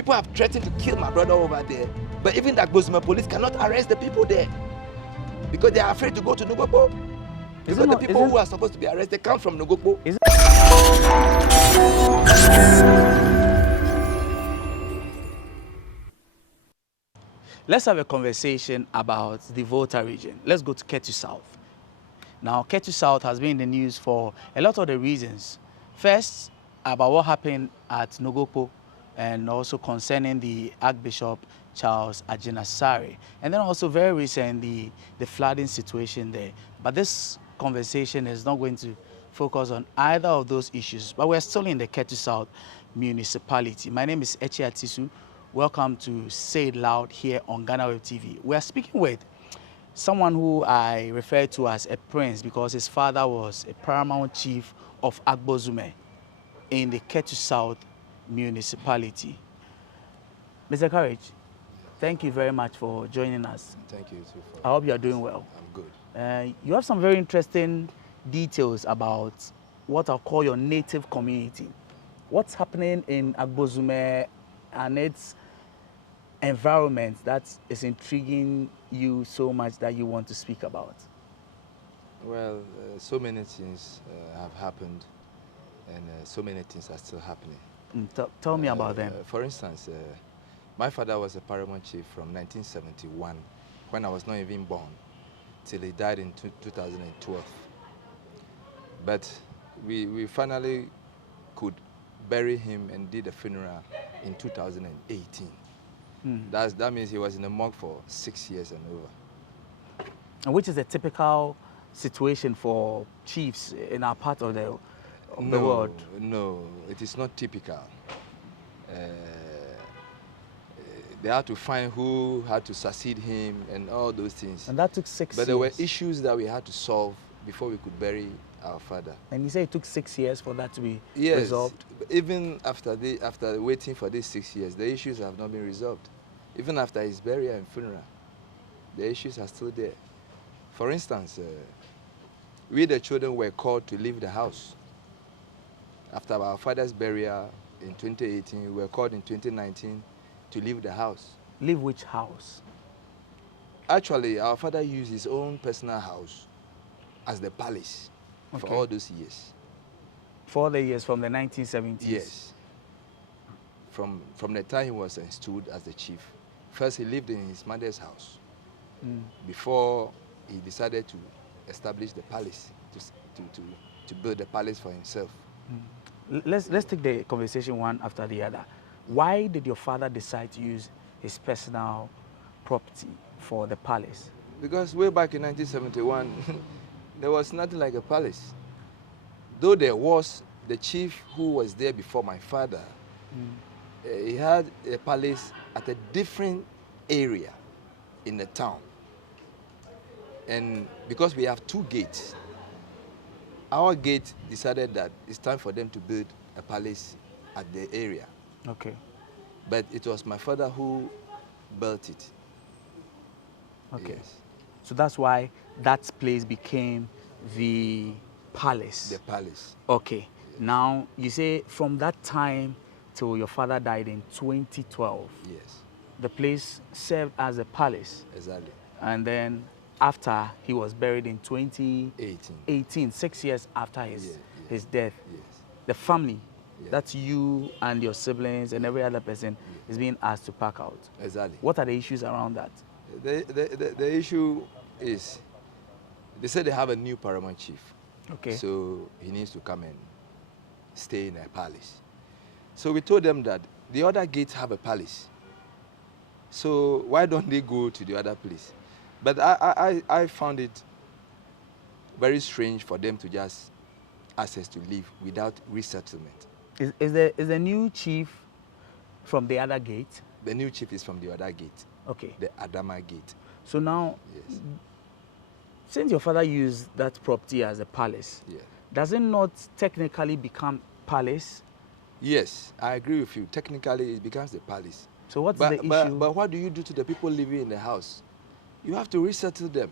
People have threatened to kill my brother over there. But even the Agbozume police cannot arrest the people there. Because they are afraid to go to Nugokpo. Because the people who are supposed to be arrested come from Nugokpo. Let's have a conversation about the Volta region. Let's go to Ketu South. Now, Ketu South has been in the news for a lot of the reasons. First, about what happened at Nugokpo, and also concerning the Archbishop Charles Ajinasare. And then also very recently, the flooding situation there. But this conversation is not going to focus on either of those issues. But we're still in the Ketu South municipality. My name is Atisu. Welcome to Say It Loud here on Ghanaweb TV. We are speaking with someone who I refer to as a prince because his father was a Paramount Chief of Agbozume in the Ketu South municipality. Mr. Courage, thank you very much for joining us. Thank you too. I hope you are doing well. I'm good. You have some very interesting details about what I'll call your native community. What's happening in Agbozume and its environment that is intriguing you so much that you want to speak about? Well, so many things have happened, and so many things are still happening. Tell me about them. For instance, my father was a Paramount Chief from 1971, when I was not even born, till he died in 2012. But we finally could bury him and did a funeral in 2018. That means he was in the morgue for 6 years and over. And which is a typical situation for chiefs in our part of the world? No, it is not typical. They had to find who had to succeed him and all those things. And that took 6 years. But there were issues that we had to solve before we could bury our father. And you say it took 6 years for that to be yes, resolved? Even after waiting for these 6 years, the issues have not been resolved. Even after his burial and funeral, the issues are still there. For instance, we the children were called to leave the house. After our father's burial in 2018, we were called in 2019 to leave the house. Leave which house? Actually, our father used his own personal house as the palace for all those years. For the years from the 1970s? Yes. From the time he was installed as the chief. First, he lived in his mother's house before he decided to establish the palace, to build the palace for himself. Let's take the conversation one after the other. Why did your father decide to use his personal property for the palace? Because way back in 1971, there was nothing like a palace. Though there was the chief who was there before my father, he had a palace at a different area in the town. And because we have 2 gates, our gate decided that it's time for them to build a palace at the area. Okay. But it was my father who built it. Okay. Yes. So that's why that place became the palace. The palace. Okay. Yes. Now, you say from that time till your father died in 2012. Yes. The place served as a palace. Exactly. And then after he was buried in 2018, 6 years after his death, the family, that's you and your siblings and every other person, is being asked to pack out. Exactly. What are the issues around that? The issue is, they said they have a new Paramount Chief. Okay. So he needs to come and stay in a palace. So we told them that the other gates have a palace. So why don't they go to the other place? But I found it very strange for them to just ask us to leave without resettlement. Is the new chief from the other gate? The new chief is from the other gate. Okay. The Adama gate. So now, since your father used that property as a palace, does it not technically become palace? Yes, I agree with you. Technically, it becomes the palace. So what's the issue? But what do you do to the people living in the house? You have to resettle them.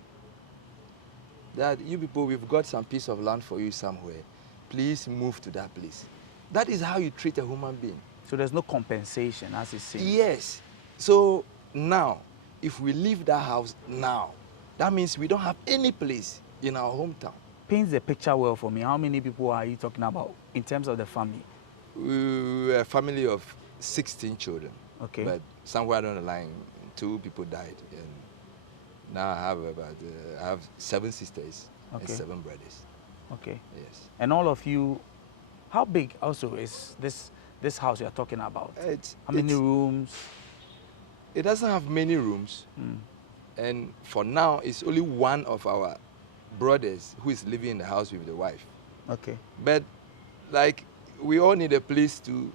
That you people, we've got some piece of land for you somewhere. Please move to that place. That is how you treat a human being. So there's no compensation, as it seems. Yes. So now, if we leave that house now, that means we don't have any place in our hometown. Paints the picture well for me. How many people are you talking about in terms of the family? We were a family of 16 children. Okay. But somewhere down the line, 2 people died. And now I have 7 sisters and 7 brothers. Okay. Yes. And all of you, how big also is this house you are talking about? How many rooms? It doesn't have many rooms. And for now, it's only one of our brothers who is living in the house with the wife. Okay. But like, we all need a place to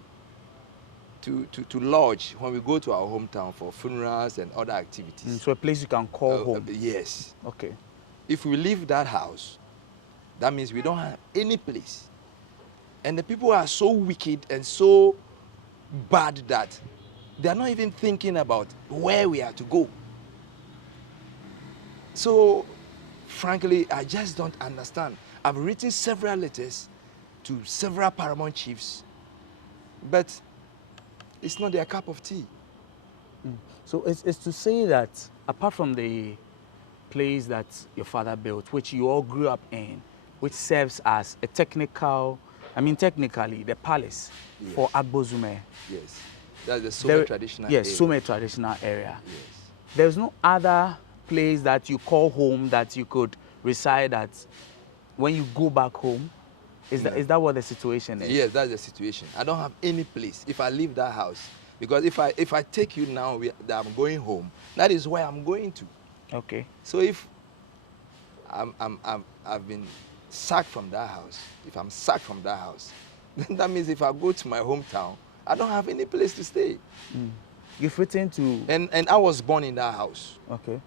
lodge when we go to our hometown for funerals and other activities. So a place you can call home. Yes. Okay. If we leave that house, that means we don't have any place. And the people are so wicked and so bad that they are not even thinking about where we are to go. So, frankly, I just don't understand. I've written several letters to several Paramount Chiefs, but it's not their cup of tea. So it's to say that apart from the place that your father built, which you all grew up in, which serves as a technically the palace for Agbozume. Yes, that's the Somey Traditional Area. Yes, Somey Traditional Area. Yes. There's no other place that you call home that you could reside at when you go back home? Is that what the situation is? Yes, that's the situation. I don't have any place if I leave that house. Because if I take you now that I'm going home, that is where I'm going to. Okay. So if I've been sacked from that house, if I'm sacked from that house, then that means if I go to my hometown, I don't have any place to stay. You've written to... And I was born in that house. Okay.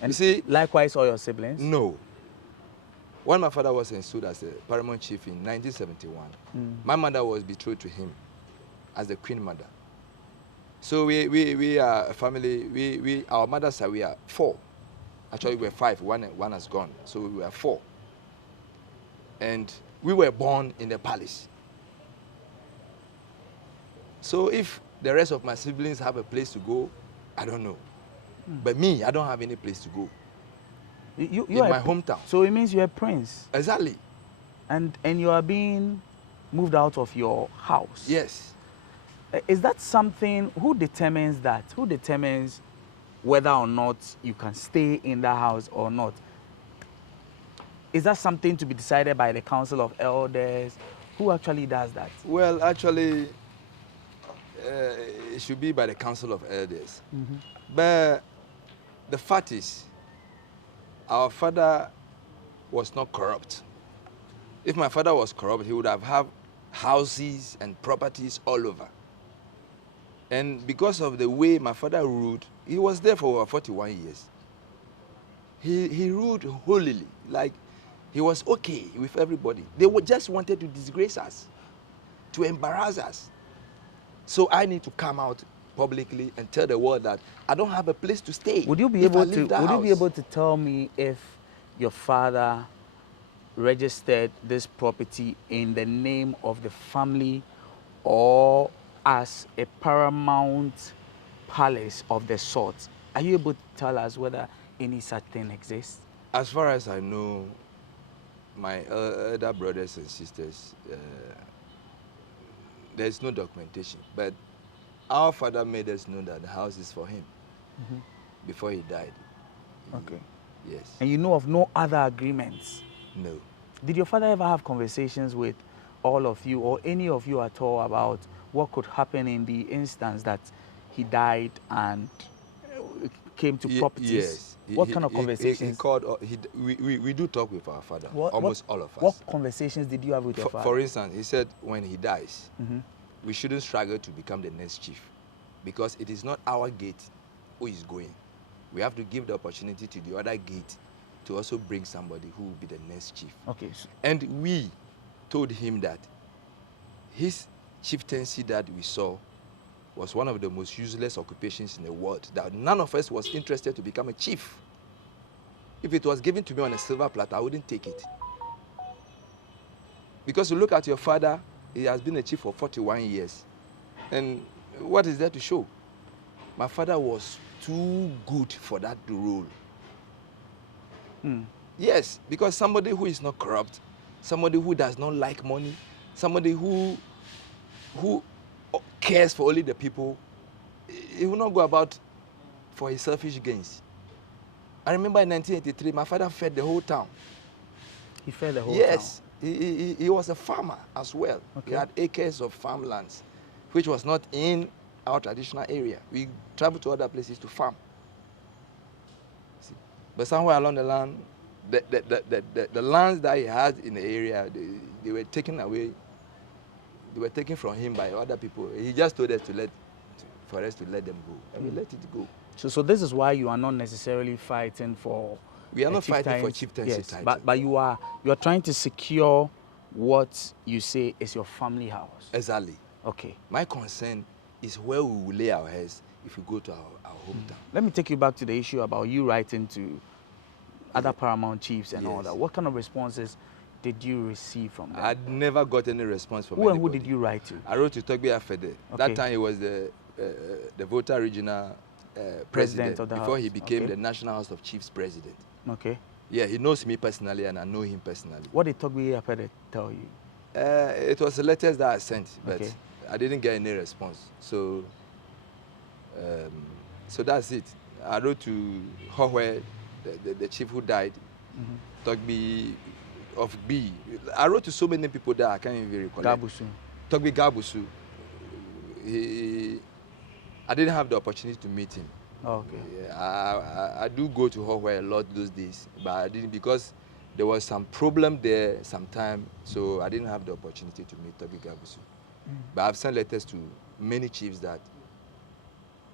And you see, likewise all your siblings? No. When my father was installed as a Paramount Chief in 1971, my mother was betrothed to him as the Queen Mother. So we are a family, our mothers are, we are 4. Actually, we were 5, one has gone. So we were 4. And we were born in the palace. So if the rest of my siblings have a place to go, I don't know. But me, I don't have any place to go. You in my hometown. So it means you're a prince. Exactly. And you are being moved out of your house. Yes. Is that something, who determines that? Who determines whether or not you can stay in that house or not? Is that something to be decided by the Council of Elders? Who actually does that? Well, actually, it should be by the Council of Elders. But the fact is, our father was not corrupt. If my father was corrupt, he would have had houses and properties all over. And because of the way my father ruled, he was there for over 41 years. He ruled holily, like he was okay with everybody. They just wanted to disgrace us, to embarrass us. So I need to come out publicly and tell the world that I don't have a place to stay. Would you be able to tell me if your father registered this property in the name of the family or as a paramount palace of the sort? Are you able to tell us whether any such thing exists? As far as I know, my elder brothers and sisters, there's no documentation. But our father made us know that the house is for him before he died. Okay. Yes. And you know of no other agreements? No. Did your father ever have conversations with all of you or any of you at all about what could happen in the instance that he died and came to properties? Yes. What kind of conversations? We do talk with our father, almost all of us. What conversations did you have with your father? For instance, he said when he dies, we shouldn't struggle to become the next chief because it is not our gate who is going. We have to give the opportunity to the other gate to also bring somebody who will be the next chief. Okay. And we told him that his chieftaincy that we saw was one of the most useless occupations in the world, that none of us was interested to become a chief. If it was given to me on a silver platter, I wouldn't take it. Because you look at your father, he has been a chief for 41 years. And what is there to show? My father was too good for that role. Yes, because somebody who is not corrupt, somebody who does not like money, somebody who cares for only the people, he will not go about for his selfish gains. I remember in 1983, my father fed the whole town. He fed the whole town? Yes, he was a farmer as well. Okay. He had acres of farmlands, which was not in our traditional area. We traveled to other places to farm. See? But somewhere along the line, the lands that he had in the area, they were taken away. They were taken from him by other people. He just told us for us to let them go, and we let it go. So this is why you are not necessarily fighting for. We are not fighting for chieftaincy yes, title. but you are trying to secure what you say is your family house. Exactly. Okay. My concern is where we will lay our heads if we go to our hometown. Let me take you back to the issue about you writing to other Paramount Chiefs and all that. What kind of responses did you receive from them? I'd never got any response from anybody. Who did you write to? I wrote to Togbui Hor II. That time he was the Volta Regional president of the before House. He became the National House of Chiefs president. Okay. Yeah, he knows me personally and I know him personally. What did Togbui Hor II tell you? It was the letters that I sent, but I didn't get any response. So, so that's it. I wrote to Hor, the chief who died, Togbui of B. I wrote to so many people that I can't even recall. Togbui Hor II. I didn't have the opportunity to meet him. Okay. I do go to Hor a lot those days, but I didn't because there was some problem there sometime, so I didn't have the opportunity to meet Togbui Hor II. But I've sent letters to many chiefs that,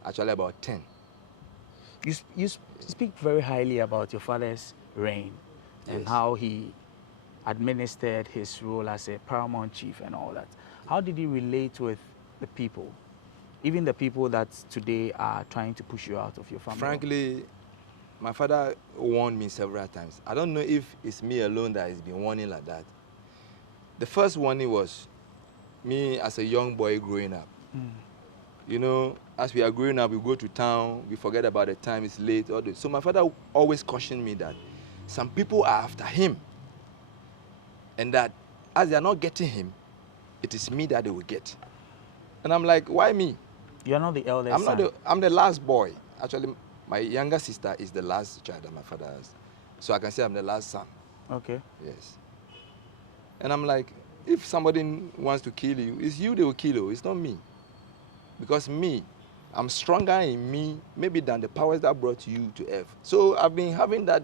actually about 10. You speak very highly about your father's reign and how he administered his role as a paramount chief and all that. How did he relate with the people? Even the people that today are trying to push you out of your family? Frankly, my father warned me several times. I don't know if it's me alone that has been warning like that. The first warning was me as a young boy growing up. You know, as we are growing up, we go to town, we forget about the time, it's late. So my father always cautioned me that some people are after him. And that as they are not getting him, it is me that they will get. And I'm like, why me? You're not the eldest son. I'm the last boy. Actually, my younger sister is the last child that my father has. So I can say I'm the last son. Okay. Yes. And I'm like, if somebody wants to kill you, it's you they will kill you. It's not me. Because me, I'm stronger in me, maybe than the powers that brought you to earth. So I've been having that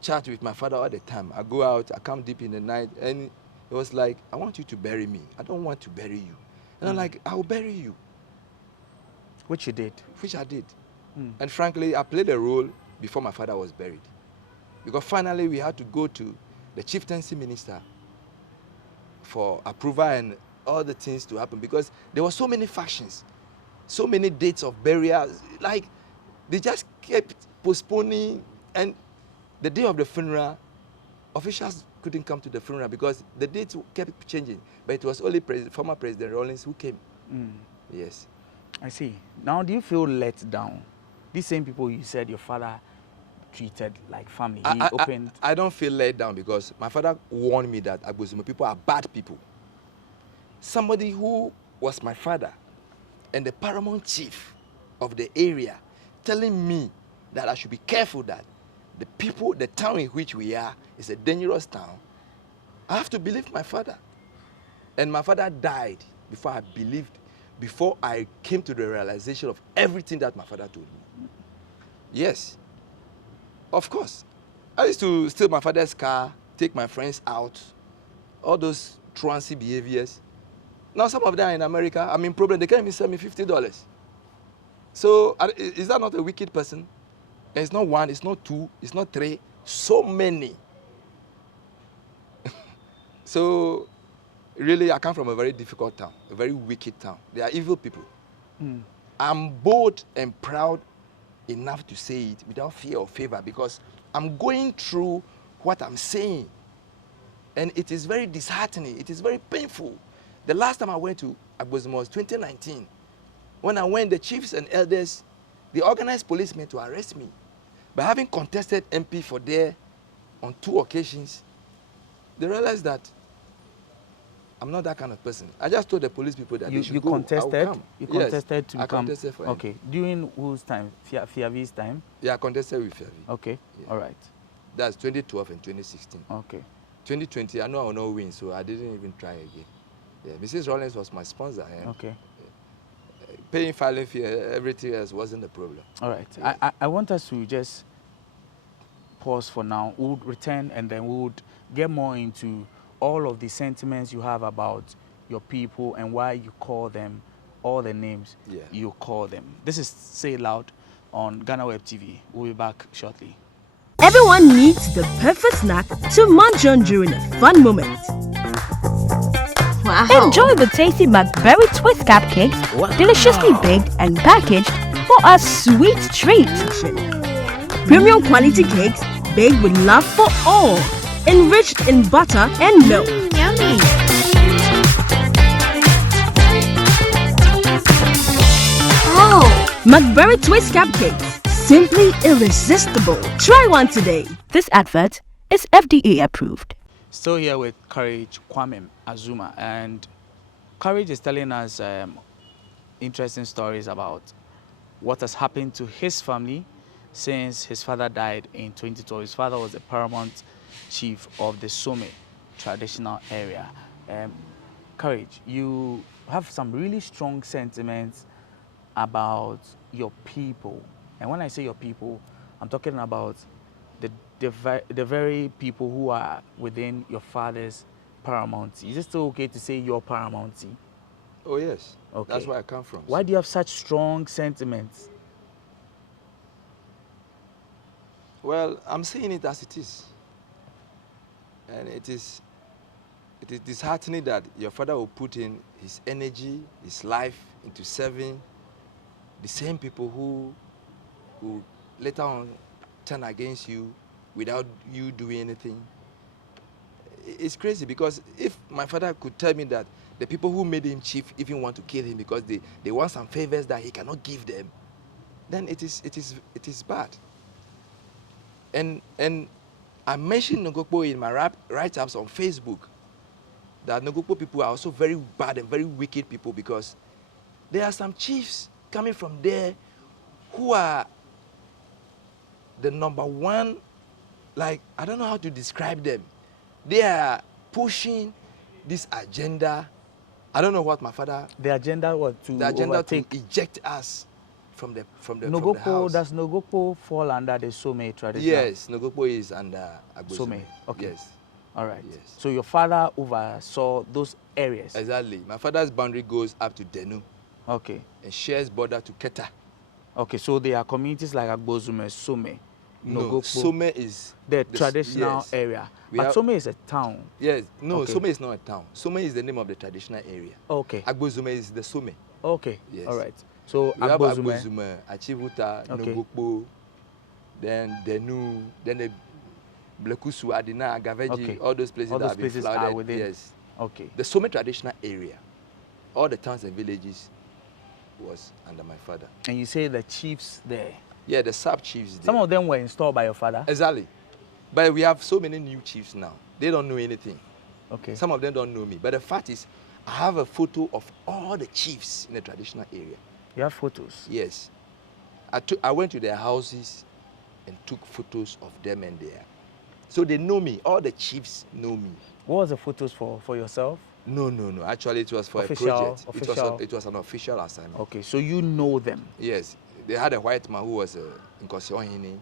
chat with my father all the time. I go out, I come deep in the night, and it was like, I want you to bury me. I don't want to bury you. And I'm like, I'll bury you. Which you did. Which I did. And frankly, I played a role before my father was buried. Because finally, we had to go to the chieftaincy minister for approval and all the things to happen. Because there were so many factions, so many dates of burials. Like, they just kept postponing. And the day of the funeral, officials couldn't come to the funeral because the dates kept changing. But it was only former President Rawlings who came. Yes. I see. Now, do you feel let down? These same people you said your father treated like family. I don't feel let down because my father warned me that Agbozume people are bad people. Somebody who was my father and the paramount chief of the area telling me that I should be careful that the town in which we are is a dangerous town. I have to believe my father. And my father died before I came to the realization of everything that my father told me. Yes. Of course. I used to steal my father's car, take my friends out, all those truancy behaviors. Now some of them are in America. I'm in problem. They can't even sell me $50. So is that not a wicked person? And it's not one, it's not two, it's not three, so many. So really, I come from a very difficult town, a very wicked town. They are evil people. I'm bold and proud enough to say it without fear or favor because I'm going through what I'm saying. And it is very disheartening. It is very painful. The last time I went to Agbozume was 2019. When I went, the chiefs and elders, they organized policemen to arrest me. But having contested MP for there on 2 occasions, they realized that I'm not that kind of person. I just told the police people that they should you go. contested? I will come. You Yes, contested to I become... contested for Okay. During whose time? Fiavi's time? Yeah, I contested with Fiavi. Okay. Yeah. All right. That's 2012 and 2016. Okay. 2020, I know I will not win, so I didn't even try again. Yeah, Mrs. Rollins was my sponsor. And okay. Paying filing fee, everything else wasn't the problem. All right. Yeah. I want us to just pause for now. We would return and then we would get more into all of the sentiments you have about your people and why you call them all the names you call them. This is Say It Loud on Ghanaweb TV. We'll be back shortly. Everyone needs the perfect snack to munch on during a fun moment. Wow. Enjoy the tasty McBerry Twist cupcakes, deliciously baked and packaged for a sweet treat. Premium quality cakes baked with love for all, enriched in butter and milk. Yummy. Oh, McBerry Twist cupcakes, simply irresistible. Try one today. This advert is FDA approved. Still here with Courage Kwmae Azumah, and Courage is telling us interesting stories about what has happened to his family since his father died in 2012. His father was the Paramount Chief of the Somey Traditional Area. Courage, you have some really strong sentiments about your people. And when I say your people, I'm talking about the very people who are within your father's paramountcy. Is it still okay to say your paramountcy? Oh, yes. Okay. That's where I come from. Why do you have such strong sentiments? Well, I'm seeing it as it is. And it is disheartening that your father will put in his energy, his life into serving the same people who later on turn against you without you doing anything. It's crazy, because if my father could tell me that the people who made him chief even want to kill him because they want some favors that he cannot give them, then it is bad. And I mentioned Ngokpo in my write-ups on Facebook, that Ngokpo people are also very bad and very wicked people, because there are some chiefs coming from there who are the #1, like, I don't know how to describe them. They are pushing this agenda. I don't know what my father... The agenda was to overtake... to eject us from the Ngokpo, house. does Ngokpo fall under the Somey tradition? Yes, Ngokpo is under Agbozume. Somey, okay. Yes. All right. Yes. So your father oversaw those areas? Exactly. My father's boundary goes up to Denu. Okay. And shares border to Keta. Okay, so there are communities like Agbozume, Somey, No, Ngokpo. Somey is the traditional yes. area. We But have, Somey is a town. Yes. No, okay. Somey is not a town. Somey is the name of the traditional area. Okay. Agbozume is the Somey. Okay. Yes. All right. So we have Agbozume, Agbozume, Achivuta, okay. Ngokpo, then Denu, then the Blekusu, Adina, Agaveji, okay. all those places all that those have been places flooded. are within. Yes. Okay. The Somey traditional area, all the towns and villages was under my father. And you say the chiefs there? Yeah, the sub-chiefs there. Some of them were installed by your father? Exactly. But we have so many new chiefs now. They don't know anything. Okay. Some of them don't know me. But the fact is, I have a photo of all the chiefs in the traditional area. You have photos? Yes. I went to their houses and took photos of them and there. So they know me. All the chiefs know me. What was the photos for yourself? No. Actually, it was for official, a project. Official. It was an official assignment. Okay, so you know them? Yes. They had a white man who was in Kosiohini,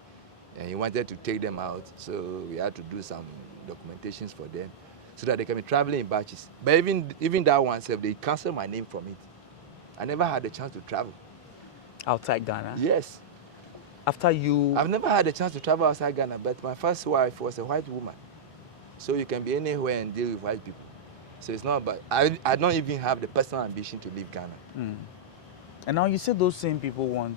and he wanted to take them out. So we had to do some documentations for them so that they can be traveling in batches. But even that one, they canceled my name from it. I never had the chance to travel. Outside Ghana? Yes. After you... I've never had the chance to travel outside Ghana, but my first wife was a white woman. So you can be anywhere and deal with white people. So it's not about... I don't even have the personal ambition to leave Ghana. Mm. And now you say those same people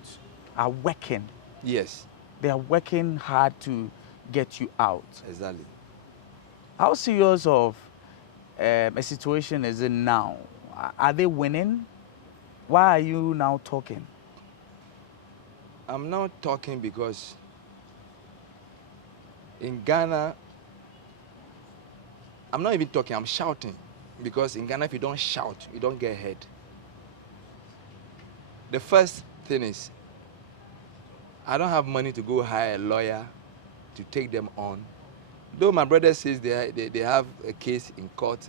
are working. Yes. They are working hard to get you out. Exactly. How serious of a situation is it now? Are they winning? Why are you now talking? I'm now talking because in Ghana, I'm not even talking, I'm shouting. Because in Ghana, if you don't shout, you don't get ahead. The first thing is, I don't have money to go hire a lawyer to take them on. Though my brother says they have a case in court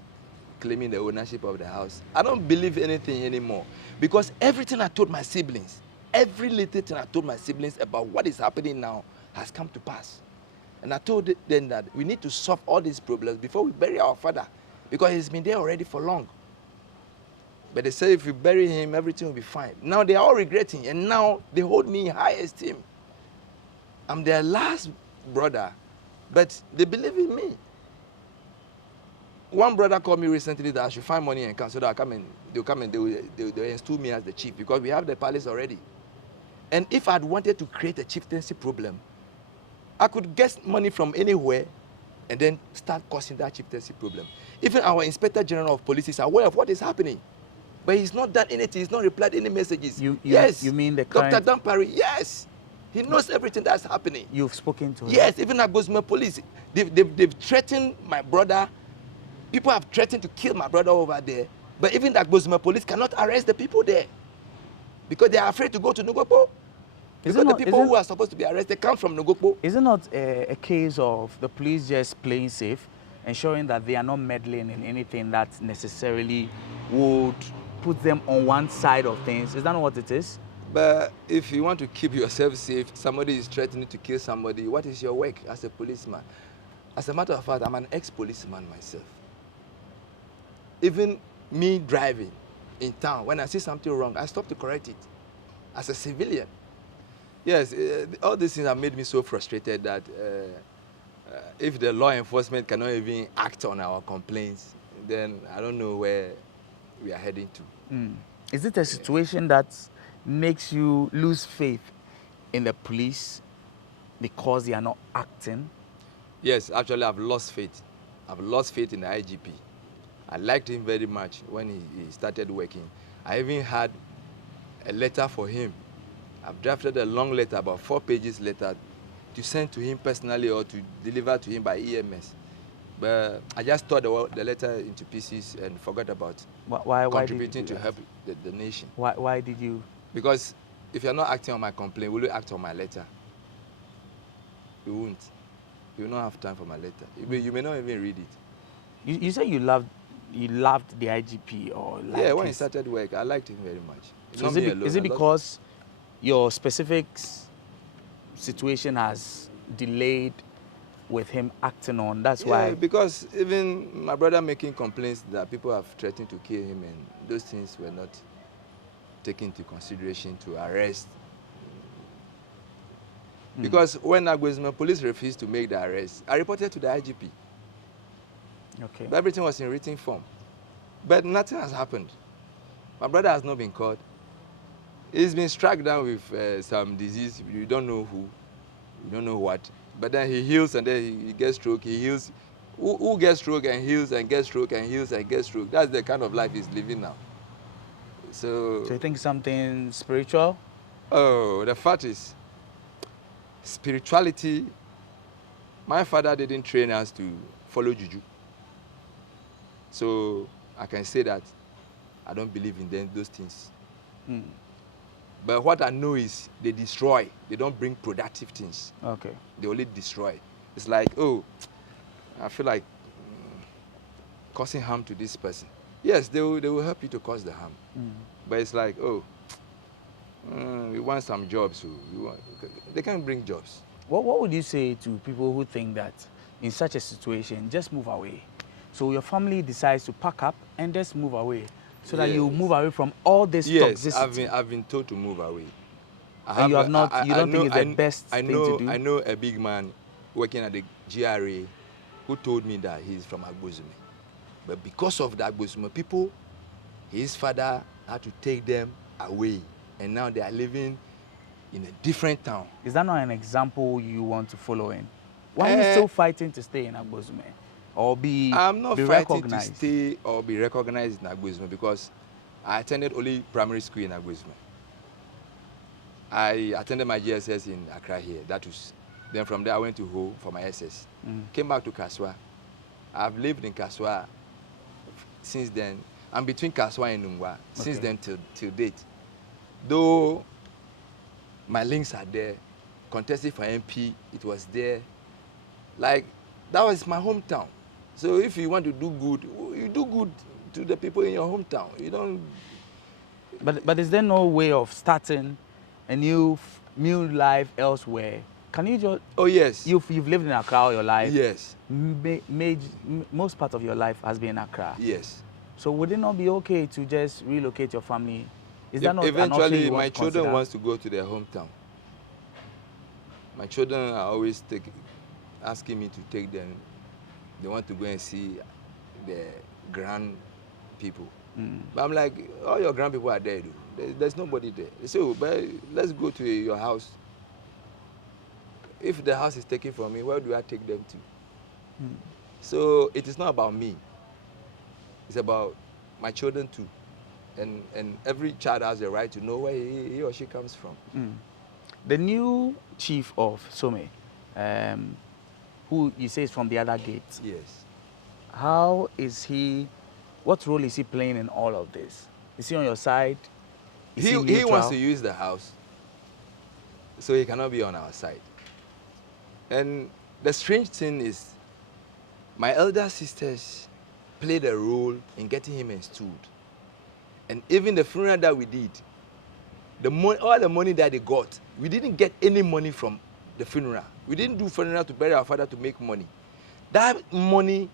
claiming the ownership of the house, I don't believe anything anymore. Because everything I told my siblings, every little thing I told my siblings about what is happening now has come to pass. And I told them that we need to solve all these problems before we bury our father, because he's been there already for long. But they say if we bury him, everything will be fine. Now they are all regretting, and now they hold me in high esteem. I'm their last brother, but they believe in me. One brother called me recently that I should find money and come, so that they'll install me as the chief, because we have the palace already. And if I'd wanted to create a chieftaincy problem, I could get money from anywhere and then start causing that chieftaincy problem. Even our Inspector General of Police is aware of what is happening. But he's not done anything, he's not replied any messages. Yes. You mean the current... Dr. Dampari, yes. He knows everything that's happening. You've spoken to him? Yes, even Agbozume police. They've threatened my brother. People have threatened to kill my brother over there. But even the Agbozume police cannot arrest the people there, because they are afraid to go to Nogokpo. Because the people who are supposed to be arrested come from Nogokpo. Is it not a case of the police just playing safe, ensuring that they are not meddling in anything that necessarily would put them on one side of things? Is that not what it is? But if you want to keep yourself safe, somebody is threatening to kill somebody, what is your work as a policeman? As a matter of fact, I'm an ex-policeman myself. Even me driving in town, when I see something wrong, I stop to correct it as a civilian. Yes, all these things have made me so frustrated that if the law enforcement cannot even act on our complaints, then I don't know where we are heading to. Is it a situation that makes you lose faith in the police because they are not acting? Yes, actually I've lost faith. I've lost faith in the IGP. I liked him very much when he started working. I even had a letter for him. I've drafted a long letter, about 4 pages letter, to send to him personally or to deliver to him by EMS. But I just tore the letter into pieces and forgot about contributing to help the nation. Why did you? Because if you're not acting on my complaint, will you act on my letter? You won't. You will not have time for my letter. You may not even read it. You said you loved the IGP, or yeah, when he started work, I liked him very much. So is it because your specific situation has delayed with him acting on? That's why. Because even my brother making complaints that people have threatened to kill him, and those things were not taken into consideration to arrest. Because when Agbozume police refused to make the arrest, I reported to the IGP. Okay. But everything was in written form. But nothing has happened. My brother has not been caught. He's been struck down with some disease. You don't know who, you don't know what. But then he heals and then he gets stroke, he heals. Who gets stroke and heals and gets stroke and heals and gets stroke? That's the kind of life he's living now. So you think something spiritual? Oh, the fact is, spirituality, my father didn't train us to follow juju. So I can say that I don't believe in those things. But what I know is they destroy. They don't bring productive things. Okay. They only destroy. It's like, oh, I feel like causing harm to this person. Yes, they will help you to cause the harm. But it's like, oh, we want some jobs. So they can't bring jobs. What would you say to people who think that in such a situation, just move away? So your family decides to pack up and just move away, so that you move away from all this toxicity. Yes, I've been told to move away. And you have not. You don't think it's the best thing to do? I know a big man working at the GRA who told me that he's from Agbozume. But because of the Agbozume people, his father had to take them away, and now they are living in a different town. Is that not an example you want to follow in? Why are you still fighting to stay in Agbozume? Or I'm not fighting to stay or be recognized in Agbozume, because I attended only primary school in Agbozume. I attended my GSS in Accra here. That was, then from there I went to Ho for my SS. Came back to Kaswa. I've lived in Kaswa since then. I'm between Kaswa and Nungwa since then till date. Though my links are there, contested for MP, it was there. Like, that was my hometown. So if you want to do good, you do good to the people in your hometown. You don't... But is there no way of starting a new life elsewhere? Can you just... Oh, yes. You've lived in Accra all your life. Yes. Most part of your life has been in Accra. Yes. So would it not be okay to just relocate your family? Is that not eventually, my children want to go to their hometown. My children are always asking me to take them. They want to go and see their grand people. But I'm like, all your grand people are there, dude. There's nobody there. They say, oh, but let's go to your house. If the house is taken from me, where do I take them to? So it is not about me. It's about my children too. And every child has the right to know where he or she comes from. The new chief of Somey, who you say is from the other gate. Yes. How is he, what role is he playing in all of this? Is he on your side? Is he wants to use the house, so he cannot be on our side. And the strange thing is, my elder sisters played a role in getting him installed. And even the funeral that we did, all the money that they got, we didn't get any money from the funeral. We didn't do funeral to bury our father to make money. That money,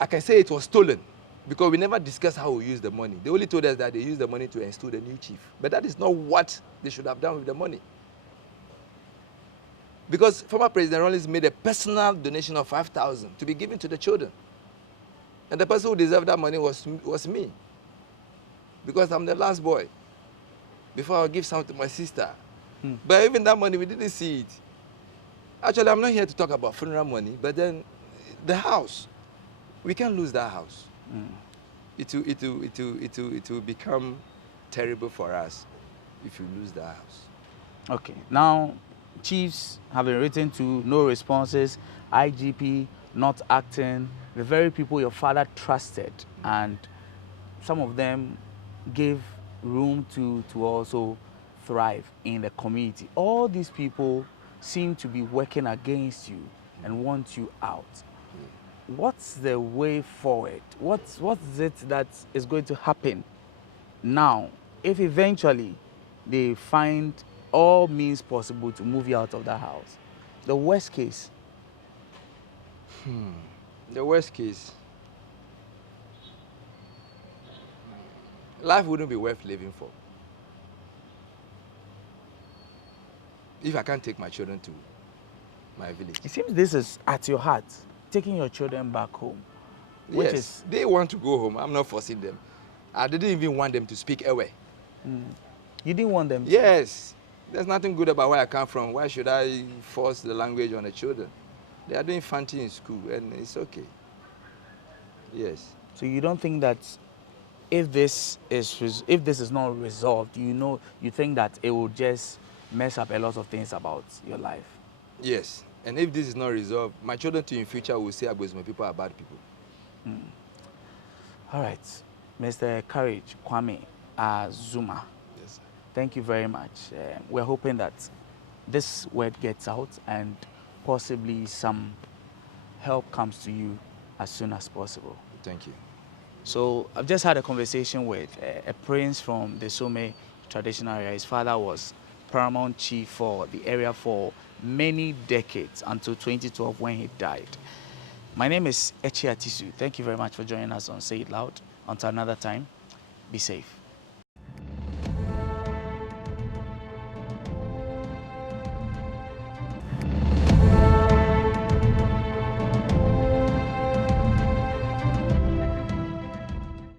I can say it was stolen, because we never discussed how we use the money. They only told us that they used the money to install the new chief. But that is not what they should have done with the money. Because former President Rawlings made a personal donation of 5,000 to be given to the children. And the person who deserved that money was me. Because I'm the last boy. Before I give some to my sister. But even that money, we didn't see it. Actually, I'm not here to talk about funeral money, but then the house, we can't lose that house. It will become terrible for us if you lose that house. Okay. Now, chiefs have been written to, no responses, IGP not acting, the very people your father trusted, and some of them gave room to also thrive in the community. All these people seem to be working against you and want you out. What's the way forward? What's it that is going to happen now if eventually they find all means possible to move you out of that house? The worst case. The worst case. Life wouldn't be worth living for if I can't take my children to my village. It seems this is at your heart, taking your children back home. Which Yes, they want to go home. I'm not forcing them. I didn't even want them to speak Ewe. You didn't want them to? Yes. There's nothing good about where I come from. Why should I force the language on the children? They are doing fancy in school, and it's okay. Yes. So you don't think that if this is not resolved, you think that it will just mess up a lot of things about your life? Yes. And if this is not resolved, my children too in future will say Agbozume people are bad people. All right. Mr. Courage, Kwmae, Azumah. Yes, sir. Thank you very much. We're hoping that this word gets out and possibly some help comes to you as soon as possible. Thank you. So I've just had a conversation with a prince from the Somey Traditional Area. His father was Paramount Chief for the area for many decades until 2012 when he died. My name is Etsey Atisu. Thank you very much for joining us on Say It Loud. Until another time, be safe.